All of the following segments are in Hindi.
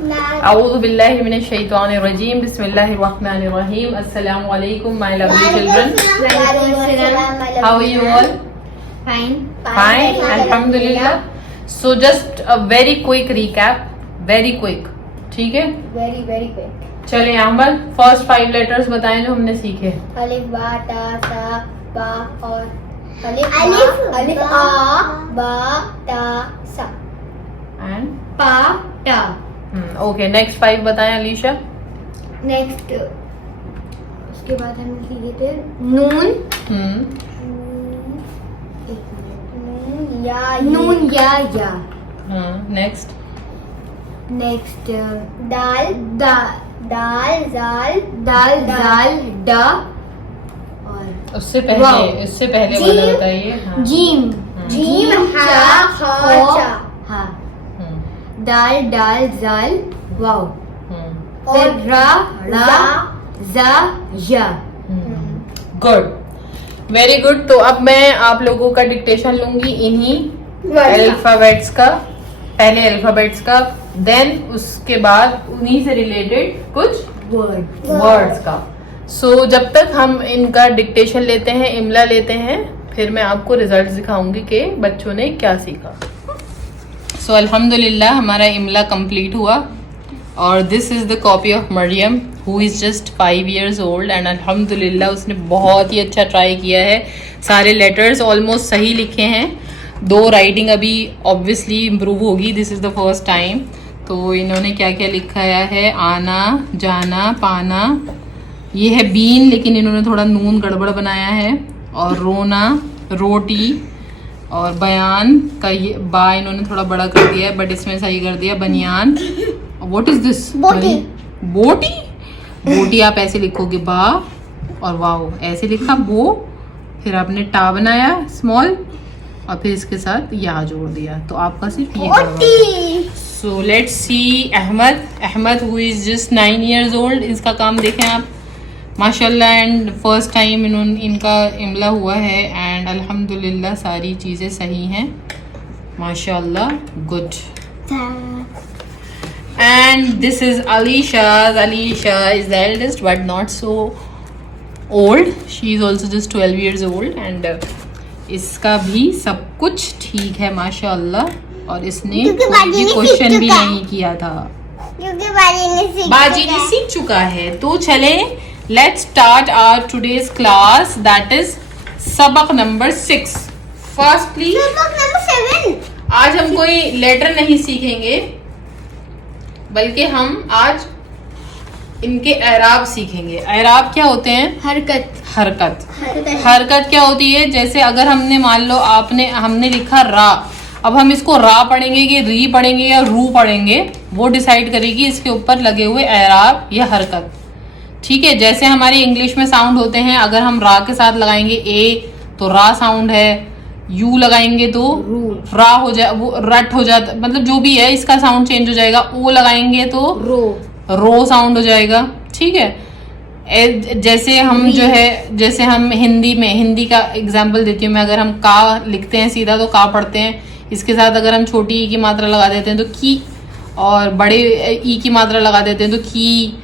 A'udhu billahi minash shaitanir rajim. Bismillahir rahim. Assalamu alaikum my lovely children. How are you all? Fine. Fine. Alhamdulillah. So just a very quick recap. Very quick. ठीक है? Very quick. चलिए अहमद फर्स्ट 5 लेटर्स बताएं जो हमने सीखे. अलिफ बा ता सा बा और अलिफ आ बा ता सा एंड पा टा. ओके नेक्स्ट 5 बताएं अलीशा. नेक्स्ट उसके बाद हम सीखे थे नून. नून या. नेक्स्ट दाल जाल डा और उससे पहले वाला बताइए. हाँ. जीम हा खा दाल जाल वाव और रा जा या. Good very good. तो अब मैं आप लोगों का डिक्टेशन लूंगी इन्हीं अल्फाबेट्स का. पहले अल्फाबेट्स का देन उसके बाद उन्हीं से रिलेटेड कुछ वर्ड्स का. सो जब तक हम इनका डिक्टेशन लेते हैं इमला लेते हैं फिर मैं आपको रिजल्ट दिखाऊंगी कि बच्चों ने क्या सीखा. सो अल्हम्दुलिल्लाह हमारा इमला कंप्लीट हुआ और this is the copy of Maryam who is just 5 years old and अल्हम्दुलिल्लाह उसने बहुत ही अच्छा ट्राई किया है. सारे लेटर्स ऑलमोस्ट सही लिखे हैं. 2 राइटिंग अभी ऑब्वियसली इम्प्रूव होगी. This is the first time. तो इन्होंने क्या क्या लिखा है आना जाना पाना. ये है बीन लेकिन इन्होंने थोड़ा नून गड़बड़ बनाया है. और रोना रोटी और बयान का ये बा इन्होंने थोड़ा बड़ा कर दिया है बट इसमें सही कर दिया. बनियान. What is this? बोटी आप ऐसे लिखोगे बा और वाओ ऐसे लिखा बो. फिर आपने टा बनाया स्मॉल और फिर इसके साथ या जोड़ दिया तो आपका सिर्फ ये. So let's see Ahmad who is just 9 years old. इसका काम देखें आप माशाल्लाह एंड फर्स्ट टाइम इनका इमला हुआ है एंड अल्हम्दुलिल्लाह सारी चीज़ें सही हैं माशाल्लाह. Good. And this is Alisha is the eldest but not so old. She is also just 12 years old and इसका भी सब कुछ ठीक है माशाल्लाह. और इसने कोई भी क्वेश्चन भी नहीं किया था क्योंकि बाजी ने सीख चुका है. तो चले let's start our today's class that is सबक नंबर 6. फर्स्टली सबक नंबर 7. आज हम कोई लेटर नहीं सीखेंगे बल्कि हम आज इनके एराब सीखेंगे. एराब क्या होते हैं? हरकत क्या होती है? जैसे अगर हमने मान लो हमने लिखा रा. अब हम इसको रा पढ़ेंगे कि री पढ़ेंगे या रू पढ़ेंगे वो डिसाइड करेगी इसके ऊपर लगे हुए एराब या हरकत. ठीक है. जैसे हमारे इंग्लिश में साउंड होते हैं अगर हम रा के साथ लगाएंगे ए तो रा साउंड है. यू लगाएंगे तो रा हो जाए वो रट हो जाता मतलब जो भी है इसका साउंड चेंज हो जाएगा. ओ लगाएंगे तो रो साउंड हो जाएगा. ठीक है. जैसे हम हिंदी का एग्जाम्पल देती हूँ मैं. अगर हम का लिखते हैं सीधा तो का पढ़ते हैं. इसके साथ अगर हम छोटी ई की मात्रा लगा देते हैं तो की और बड़े ई की मात्रा लगा देते हैं तो की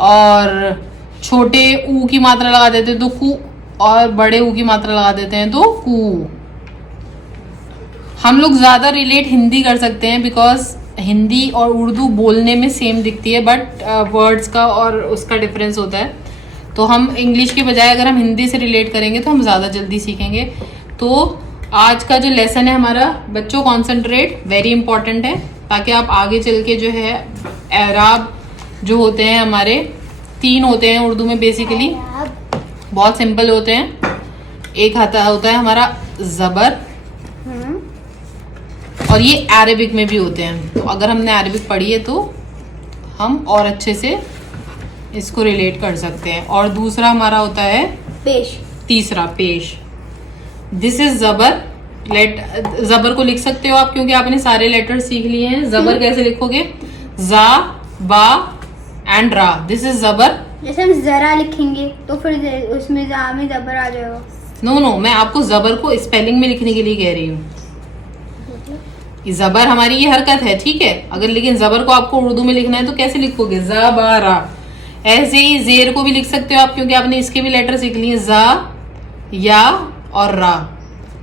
और छोटे ऊ की मात्रा लगा देते हैं तो कू और बड़े ऊ की मात्रा लगा देते हैं तो कू. हम लोग ज़्यादा रिलेट हिंदी कर सकते हैं बिकॉज हिंदी और उर्दू बोलने में सेम दिखती है बट वर्ड्स का और उसका डिफरेंस होता है. तो हम इंग्लिश के बजाय अगर हम हिंदी से रिलेट करेंगे तो हम ज़्यादा जल्दी सीखेंगे. तो आज का जो लेसन है हमारा बच्चों कॉन्सेंट्रेट वेरी इंपॉर्टेंट है ताकि आप आगे चल के जो है एराब जो होते हैं हमारे 3 होते हैं उर्दू में बेसिकली बहुत सिंपल होते हैं. एक होता है हमारा ज़बर और ये अरबिक में भी होते हैं. तो अगर हमने अरबिक पढ़ी है तो हम और अच्छे से इसको रिलेट कर सकते हैं. और दूसरा हमारा होता है पेश. तीसरा पेश. दिस इज जबर. जबर को लिख सकते हो आप क्योंकि आपने सारे लेटर सीख लिए हैं. जबर कैसे लिखोगे? जा बा एंड रा. दिस इज जबर. जैसे हम जरा लिखेंगे तो फिर उसमें जा में जबर आ जाएगा. नो मैं आपको जबर को स्पेलिंग में लिखने के लिए कह रही हूँ. जबर हमारी ये हरकत है, ठीक है। अगर लेकिन जबर को आपको उर्दू में लिखना है तो कैसे लिखोगे, ज़बारा। ऐसे ही जेर को भी लिख सकते हो आप, क्योंकि आपने इसके भी लेटर सीख लिए, जा, या और रा।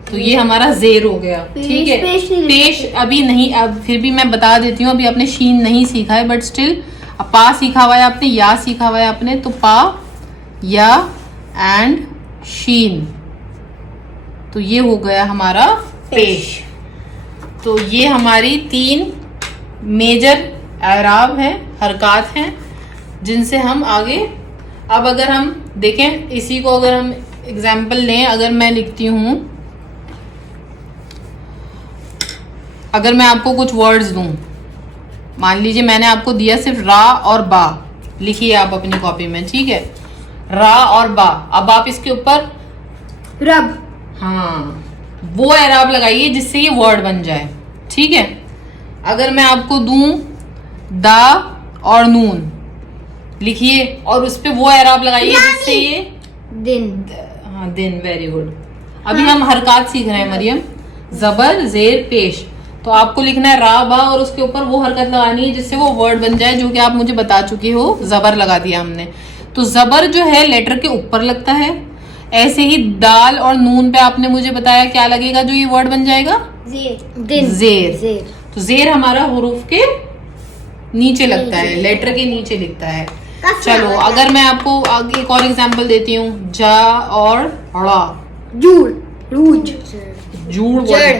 तो ये हमारा जेर हो गया, ठीक है। पेश अभी नहीं, अब फिर भी मैं बता देती हूँ, अभी आपने शीन नहीं सीखा है, बट स्टिल पा सीखा हुआ है आपने, या सीखा हुआ है आपने, तो पा, या एंड शीन, तो ये हो गया हमारा पेश। तो ये हमारी 3 मेजर एराब हैं, हरकत हैं, जिनसे हम आगे। अब अगर हम देखें इसी को, अगर हम एग्जाम्पल लें, अगर मैं लिखती हूं, अगर मैं आपको कुछ वर्ड्स दूं, मान लीजिए मैंने आपको दिया सिर्फ रा और बा, लिखिए आप अपनी कॉपी में, ठीक है, रा और बा। अब आप इसके ऊपर रब, हाँ, वो एराब लगाइए जिससे ये वर्ड बन जाए, ठीक है। अगर मैं आपको दूं दा और नून, लिखिए और उस पे वो एराब लगाइए जिससे ये दिन, हाँ दिन, वेरी गुड। अभी हम हरकत सीख रहे हैं मरियम, जबर जेर पेश, तो आपको लिखना है रा बा और उसके ऊपर वो हरकत लगानी है जिससे वो वर्ड बन जाए, जो कि आप मुझे बता चुके हो, जबर लगा दिया हमने। तो जबर जो है लेटर के ऊपर लगता है, ऐसे ही दाल और नून पे आपने मुझे बताया क्या लगेगा जो ये वर्ड बन जाएगा, दिन, जेर। तो जेर हमारा हुरूफ के नीचे लगता है, लेटर के नीचे लिखता है। चलो अगर मैं आपको आगे एक और एग्जांपल देती हूँ, जा और ड़ा, जूड़, रूज, जूड़, जड़,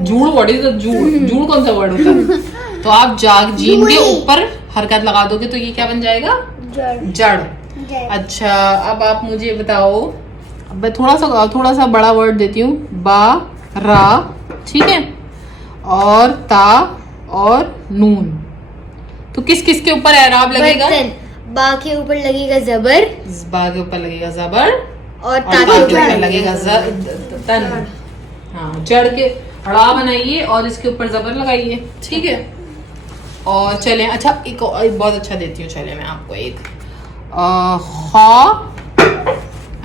जूड़, व्हाट इज द जूड़, जूड़ कौन सा वर्ड होता है। तो आप जाग जीन के ऊपर हरकत लगा दोगे तो ये क्या बन जाएगा, जड़। अच्छा अब आप मुझे बताओ, अब मैं थोड़ा सा बड़ा वर्ड देती हूँ, बा रा, ठीक है, और ता और नून, तो किस किस के ऊपर एराब लगेगा, बा के ऊपर लगेगा जबर, बा के ऊपर लगेगा जबर, और ता के ऊपर लगेगा तन। हाँ, जड़ के अड़ा बनाइए और इसके ऊपर जबर लगाइए, ठीक है। और चलें, अच्छा एक बहुत अच्छा देती हूँ, चले मैं आपको एक खा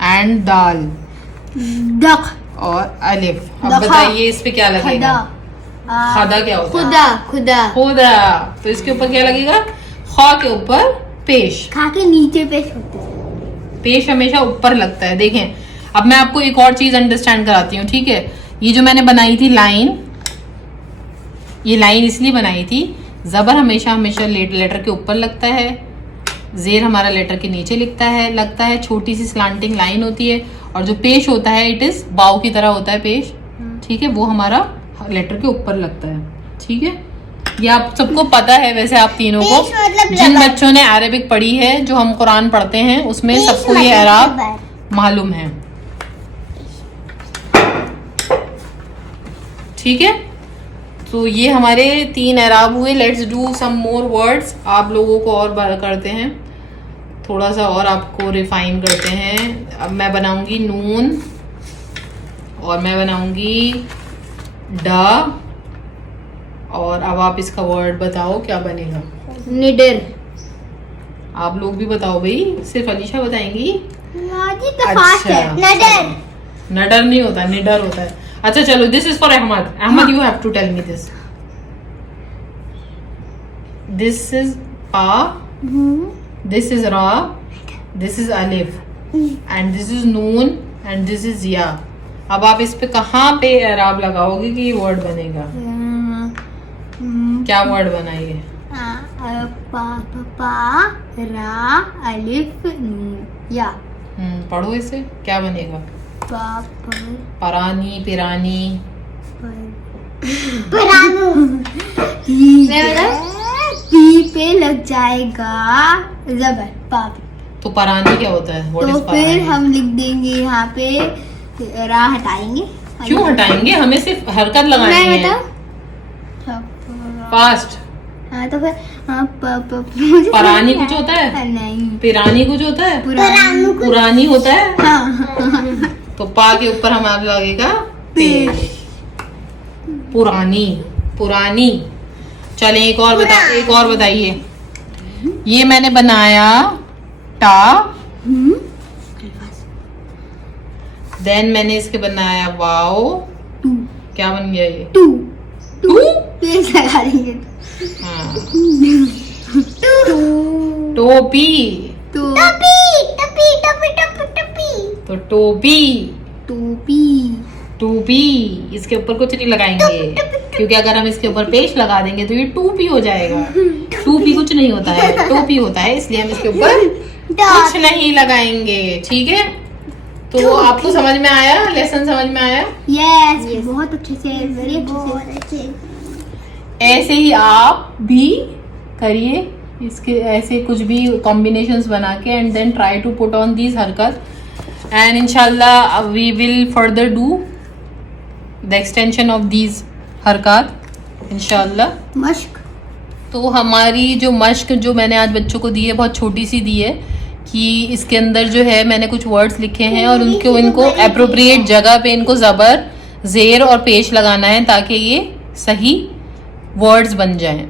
एंड दाल, दख और अलिफ। अब बताइए इस पे क्या लगेगा, खादा क्या होता है, खुदा, खुदा, खुदा। तो इसके ऊपर क्या लगेगा, खा के ऊपर पेश, खा के नीचे पेश होते हैं, पेश हमेशा ऊपर लगता है। देखें अब मैं आपको एक और चीज अंडरस्टैंड कराती हूँ, ठीक है। ये जो मैंने बनाई थी लाइन, ये लाइन इसलिए बनाई थी, जबर हमेशा लेटर के ऊपर लगता है, जेर हमारा लेटर के नीचे लगता है, छोटी सी स्लांटिंग लाइन होती है, और जो पेश होता है इट इज बाव की तरह होता है पेश, ठीक है, वो हमारा लेटर के ऊपर लगता है, ठीक है। ये आप सबको पता है वैसे, आप तीनों को, जिन बच्चों ने अरबिक पढ़ी है, जो हम कुरान पढ़ते हैं उसमें सबको ये एराब मालूम है, ठीक है। तो ये हमारे 3 एराब हुए। Let's do some more words, आप लोगों को और बार करते हैं, थोड़ा सा और आपको रिफाइन करते हैं। अब मैं बनाऊंगी नून, और मैं बनाऊंगी डा, और अब आप इसका वर्ड बताओ क्या बनेगा, निडर। आप लोग भी बताओ भाई, सिर्फ अलीशा बताएंगी, तो फास्ट है, नडर, नडर नहीं होता, निडर होता है। अच्छा चलो, this is for Ahmad, Ahmad you have to tell me this, this is पा, दिस इज रा, दिस इज अलिफ, एंड दिस इज नून, एंड दिस इज या। अब आप इस पे कहाँ पे एराब लगाओगे कि ये वर्ड बनेगा, क्या वर्ड बनाइए, पा रा अलिफ नून या। पढ़ो इसे, क्या बनेगा, परानी, पिरानी, परानू। पी पे लग जाएगा जबर, पापी। तो परानी क्या होता है, तो फिर हम लिख देंगे यहाँ पे, रा हटाएंगे। क्यों हटाएंगे, हमें सिर्फ हरकत लगानी है, फास्ट। हाँ तो फिर परानी कुछ होता है, नहीं, पिरानी कुछ होता है, पुरानी होता है। हाँ। तो पा के ऊपर हमारा लगेगा पेश, पुरानी, पुरानी। चले एक और बताइए। ये मैंने बनाया टा, देन मैंने इसके बनाया वाओ, क्या बन गया ये? To to? पेज लगा देंगे। हाँ, टू टोपी। टोपी टोपी टोपी टोपी टोपी तो टोपी, टोपी टोपी। इसके ऊपर कुछ नहीं लगाएंगे, क्योंकि अगर हम इसके ऊपर पेश लगा देंगे तो ये टूपी हो जाएगा। टूपी कुछ नहीं होता है, टोपी होता है, इसलिए हम इसके ऊपर कुछ नहीं लगाएंगे। ठीक है, तो आपको समझ में आया? लेसन समझ में आया? यस, बहुत अच्छे से, वेरी अच्छे से। ऐसे ही आप भी करिए, इसके ऐसे कुछ भी कॉम्बिनेशंस बना के, and then try to put on these हरकत, एंड इंशाल्लाह we will further do the extension of these हरकत इंशाल्लाह। मश्क, तो हमारी जो मश्क जो मैंने आज बच्चों को दी है, बहुत छोटी सी दी है, कि इसके अंदर जो है मैंने कुछ वर्ड्स लिखे हैं और उनको इनको अप्रोप्रिएट जगह पे इनको ज़बर, ज़ेर और पेश लगाना है ताकि ये सही वर्ड्स बन जाएं।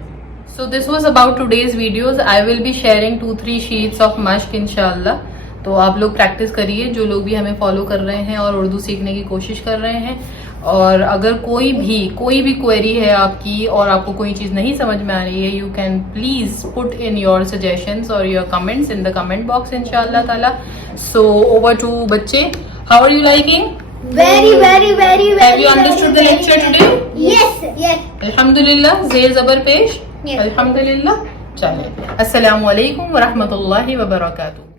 So this was about today's videos. I will be sharing 2-3 sheets of mashq इंशाल्लाह। तो आप लोग प्रैक्टिस करिए, जो लोग भी हमें फॉलो कर रहे हैं और उर्दू सीखने की कोशिश कर रहे हैं। और अगर कोई भी क्वेरी है आपकी और आपको कोई चीज़ नहीं समझ में आ रही है, you can please put in your suggestions और your comments in the comment box इंशाल्लाह ताला। सो ओवर टू बच्चे, how are you liking? very Have you understood the lecture today? yes अल्हम्दुलिल्लाह, ज़ेर ज़बर पेश। Yes. अल्हम्दुलिल्लाह। चलें, अस्सलामु अलैकुम व रहमतुल्लाहि व बरकातुहू।